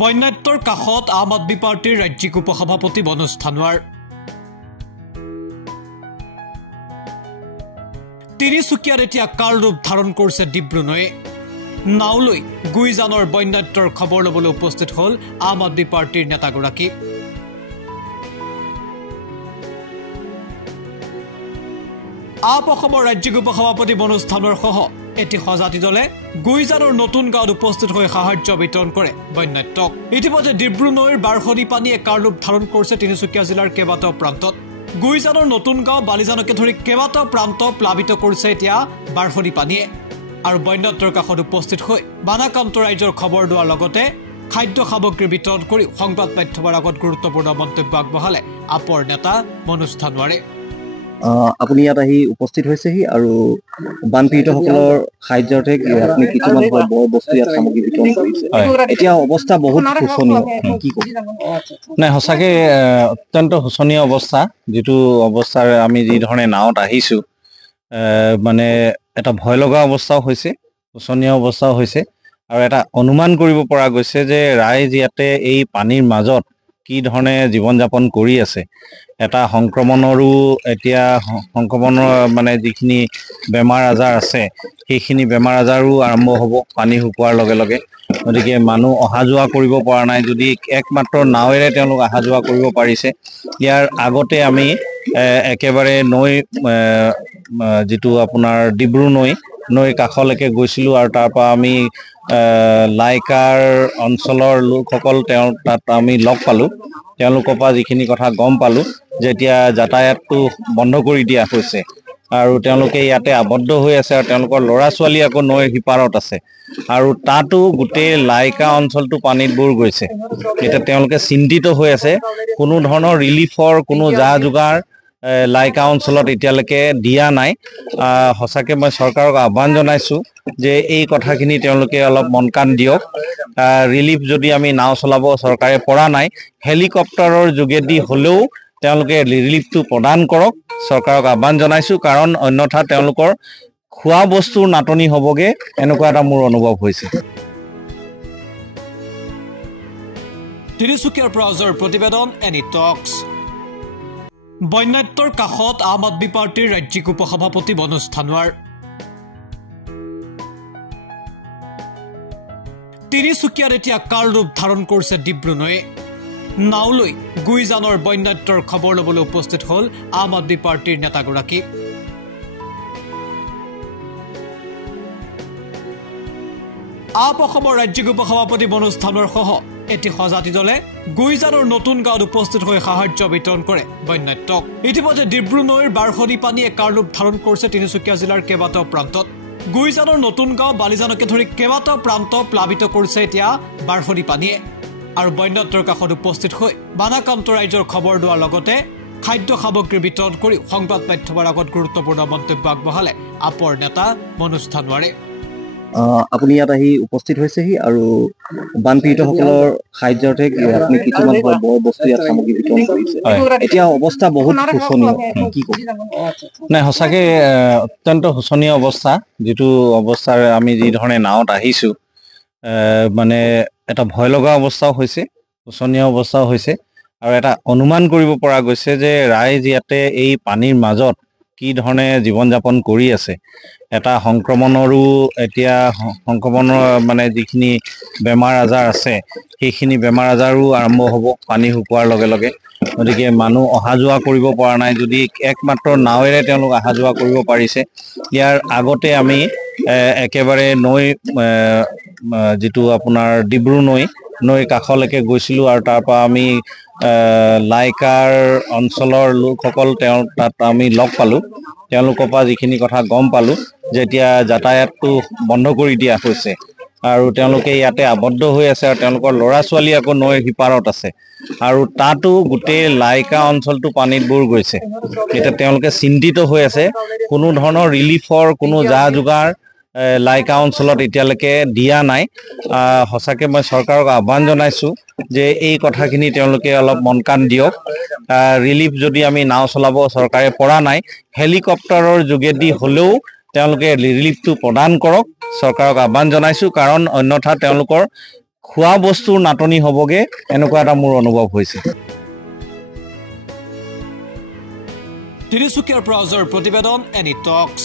বন্যাত্যৰ কাষত আম আদমি পাৰ্টিৰ ৰাজ্যিক উপসভাপতি মনোজ ধানোৱাৰ তিনিচুকীয়াত এতিয়া কাল ৰূপ ধাৰণ কৰিছে ডিব্ৰু নৈয়ে নাওলৈ গুইজানৰ বন্যাত্যৰ খবৰ ল'বলৈ উপস্থিত হ'ল আম আদমি পাৰ্টিৰ নেতাগৰাকী আপ অসমৰ ৰাজ্যিক উপসভাপতি মনোজ ধানোৱাৰ সহ এটি সজাতি দলে গুইজানৰ নতুন গাঁৱত উপস্থিত হৈ সাহায্য বিতৰণ কৰে বন্যাত্যক ইতিমধ্যে ডিব্ৰু নৈৰ বাৰসনী পানীয়ে কাৰৰূপ ধাৰণ কৰিছে তিনিচুকীয়া জিলাৰ কেইবাটাও প্ৰান্তত গুইজানৰ নতুন গাঁও বালিজানকে ধৰি কেইবাটাও প্ৰান্ত প্লাবিত কৰিছে এতিয়া বাৰসনী পানীয়ে আৰু বন্যাত্যৰ কাষত উপস্থিত হৈ বানাকান্ত ৰাইজৰ খবৰ লোৱাৰ লগতে খাদ্য সামগ্ৰী বিতৰণ কৰি সংবাদ মাধ্যমৰ আগত গুৰুত্বপূৰ্ণ মন্তব্য আগবঢ়ালে আপৰ নেতা মনোজ ধানোৱাৰে আপুনি ইয়াত আহি উপস্থিত হৈছেহি আৰু বানপীড়িতসকলৰ সাহায্যাৰ্থে আপুনি কিছুমান বৰ বস্তু ইয়াত সামগ্ৰী বিতৰণ কৰিছে এতিয়া অৱস্থা বহুত শোচনীয় কি ক'ব নাই সঁচাকে অত্যন্ত শোচনীয় অৱস্থা যিটো অৱস্থাৰ আমি যি ধৰণে নাৱত আহিছো মানে এটা ভয় লগা অৱস্থাও হৈছে শোচনীয় অৱস্থাও হৈছে আৰু এটা অনুমান কৰিব পৰা গৈছে যে ৰাইজ ইয়াতে এই পানীৰ মাজত কি ধৰণে জীৱন যাপন কৰি আছে এটা সংক্ৰমণৰো এতিয়া সংক্ৰমণৰ মানে যিখিনি বেমাৰ আজাৰ আছে সেইখিনি বেমাৰ আজাৰো আৰম্ভ হ'ব পানী শুকোৱাৰ লগে লগে গতিকে মানুহ অহা যোৱা কৰিব পৰা নাই যদি একমাত্ৰ নাৱেৰে তেওঁলোক অহা যোৱা কৰিব পাৰিছে ইয়াৰ আগতে আমি একেবাৰে নৈ যিটো আপোনাৰ ডিব্ৰু নৈৰ কাষলৈকে গৈছিলোঁ আৰু তাৰ পৰা আমি লাইকাৰ অঞ্চলৰ লোকসকল তাত আমি লগ পালোঁ তেওঁলোকৰ পৰা যিখিনি কথা গম পালোঁ যে এতিয়া যাতায়াতটো বন্ধ কৰি দিয়া হৈছে আৰু তেওঁলোকে ইয়াতে আবদ্ধ হৈ আছে আৰু তেওঁলোকৰ ল'ৰা ছোৱালী আকৌ নৈৰ সিপাৰত আছে আৰু তাতো গোটেই লাইকা অঞ্চলটো পানীত বুৰ গৈছে এতিয়া তেওঁলোকে চিন্তিত হৈ আছে কোনো ধৰণৰ ৰিলিফৰ কোনো যা যোগাৰ লাইকা অঞ্চলত এতিয়ালৈকে দিয়া নাই সঁচাকৈ মই চৰকাৰক আহ্বান জনাইছোঁ যে এই কথাখিনি তেওঁলোকে অলপ মন কাণ দিয়ক ৰিলিফ যদি আমি নাও চলাব চৰকাৰে পৰা নাই হেলিকপ্টাৰৰ যোগেদি হ'লেও তেওঁলোকে ৰিলিফটো প্ৰদান কৰক চৰকাৰক আহ্বান জনাইছোঁ কাৰণ অন্যথা তেওঁলোকৰ খোৱা বস্তুৰ নাটনি হ'বগে এনেকুৱা এটা মোৰ অনুভৱ হৈছে তিনিচুকীয়াৰ পৰা অজৰ প্ৰতিবেদন এনি টক্স বন্যাত্যৰ কাষত আম আদমি পাৰ্টিৰ ৰাজ্যিক উপসভাপতি মনোজ ধানোৱাৰ তিনিচুকীয়াত এতিয়া কাল ৰূপ ধাৰণ কৰিছে ডিব্ৰু নৈয়ে নাওলৈ গুইজানৰ বন্যাত্যৰ খবৰ ল'বলৈ উপস্থিত হ'ল আম আদমি পাৰ্টিৰ নেতাগৰাকী আপ অসমৰ ৰাজ্যিক উপসভাপতি মনোজ ধানোৱাৰ সহ এটি সজাতি দলে গুইজানৰ নতুন গাঁৱত উপস্থিত হৈ সাহায্য বিতৰণ কৰে বন্যাত্যক ইতিমধ্যে ডিব্ৰু নৈৰ বাৰসনী পানীয়ে কাৰৰূপ ধাৰণ কৰিছে তিনিচুকীয়া জিলাৰ কেইবাটাও প্ৰান্তত গুইজানৰ নতুন গাঁও বালিজানকে ধৰি কেইবাটাও প্ৰান্ত প্লাবিত কৰিছে এতিয়া বাৰসনী পানীয়ে আৰু বন্যাত্যৰ কাষত উপস্থিত হৈ বানাকান্ত ৰাইজৰ খবৰ লোৱাৰ লগতে খাদ্য সামগ্ৰী বিতৰণ কৰি সংবাদ মাধ্যমৰ আগত গুৰুত্বপূৰ্ণ মন্তব্য আগবঢ়ালে আপৰ নেতা মনোজ ধানোৱাৰে আপুনি ইয়াত আহি উপস্থিত হৈছেহি আৰু বানপীড়িতসকলৰ সাহায্যাৰ্থে আপুনি কিছুমান বৰ বস্তু ইয়াত সামগ্ৰী বিতৰণ কৰিছে এতিয়া অৱস্থা বহুত শোচনীয় কি ক'ব নাই সঁচাকে অত্যন্ত শোচনীয় অৱস্থা যিটো অৱস্থাৰ আমি যি ধৰণে নাৱত আহিছো মানে এটা ভয় লগা অৱস্থাও হৈছে শোচনীয় অৱস্থাও হৈছে আৰু এটা অনুমান কৰিব পৰা গৈছে যে ৰাইজ ইয়াতে এই পানীৰ মাজত কি ধৰণে জীৱন যাপন কৰি আছে এটা সংক্ৰমণৰো এতিয়া সংক্ৰমণৰ মানে যিখিনি বেমাৰ আজাৰ আছে সেইখিনি বেমাৰ আজাৰো আৰম্ভ হ'ব পানী শুকোৱাৰ লগে লগে গতিকে মানুহ অহা যোৱা কৰিব পৰা নাই যদি একমাত্ৰ নাৱেৰে তেওঁলোক অহা যোৱা কৰিব পাৰিছে ইয়াৰ আগতে আমি একেবাৰে নৈ যিটো আপোনাৰ ডিব্ৰু নৈৰ কাষলৈকে গৈছিলোঁ আৰু তাৰ পৰা আমি লাইকাৰ অঞ্চলৰ লোকসকল তাত আমি লগ পালোঁ তেওঁলোকৰ পৰা যিখিনি কথা গম পালোঁ যে এতিয়া যাতায়াতটো বন্ধ কৰি দিয়া হৈছে আৰু তেওঁলোকে ইয়াতে আবদ্ধ হৈ আছে আৰু তেওঁলোকৰ ল'ৰা ছোৱালী আকৌ নৈৰ সিপাৰত আছে আৰু তাতো গোটেই লাইকা অঞ্চলটো পানীত বুৰ গৈছে এতিয়া তেওঁলোকে চিন্তিত হৈ আছে কোনো ধৰণৰ ৰিলিফৰ কোনো যা যোগাৰ লাইকা অঞ্চলত এতিয়ালৈকে দিয়া নাই সঁচাকৈ মই চৰকাৰক আহ্বান জনাইছোঁ যে এই কথাখিনি তেওঁলোকে অলপ মন কাণ দিয়ক ৰিলিফ যদি আমি নাও চলাব চৰকাৰে পৰা নাই হেলিকপ্টাৰৰ যোগেদি হ'লেও তেওঁলোকে ৰিলিফটো প্ৰদান কৰক চৰকাৰক আহ্বান জনাইছোঁ কাৰণ অন্যথা তেওঁলোকৰ খোৱা বস্তুৰ নাটনি হ'বগে এনেকুৱা এটা মোৰ অনুভৱ হৈছে তিনিচুকীয়াৰ পৰা অজৰ প্ৰতিবেদন এনি টক্স